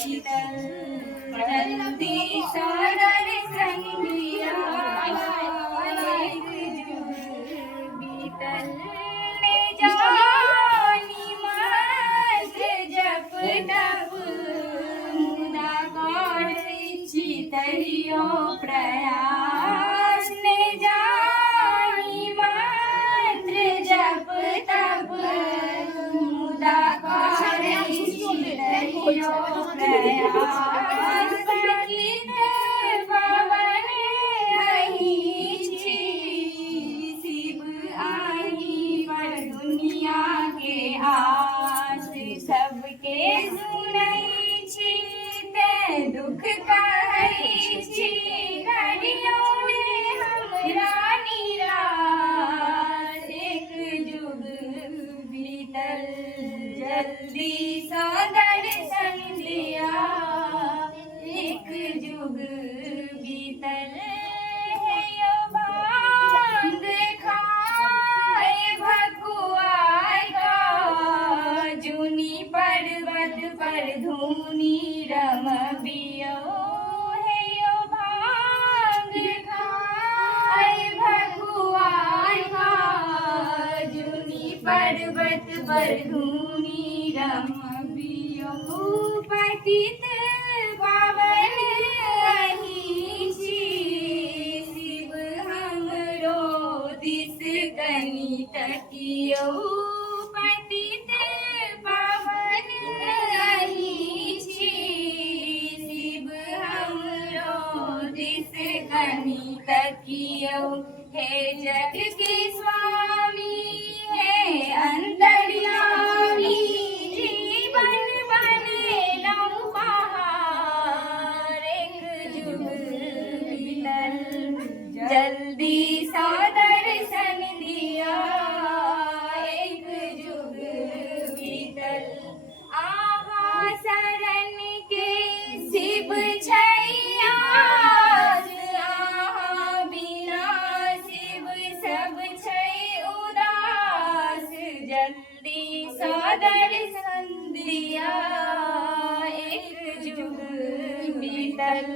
शीतल जल्दी सागर संगिया एक जुग बीतल ने जानी मत जप तप मुदा गौर चितरियो प्रयास ने जानी मंत्र जप तप मुदा गौर चितरियो प्रयास संगीत पवन अहि शिव आई पर दुनिया के आस सबके सुनई छी ते दुख कहई छी घड़ियों में हमरा निराश एक जुग बीतल जल्दी सागर संध्या एक जुग बीतल है यो भांग खाए भकुआए का जूनी पर्वत पर धूनी रमबियो है यो भांग खाए भकुआए का जूनी पर्वत पर धूनी रमबियो पतित पावन अहि शिव हमरो दिस कनि तकियो पतित पावन अहि शिव हमरो दिस कनि तकियो हे जग के स्वामी हे अंतर्यामी जीवन बनेलहुँ बहार एक जुग बीतल जल्दी सादर सन दिया एक जुग बीतल आहा शरण के शिव छैया आहा बिना शिव सब छै उदास जल्दी सादर संध्या एक जुग बीतल।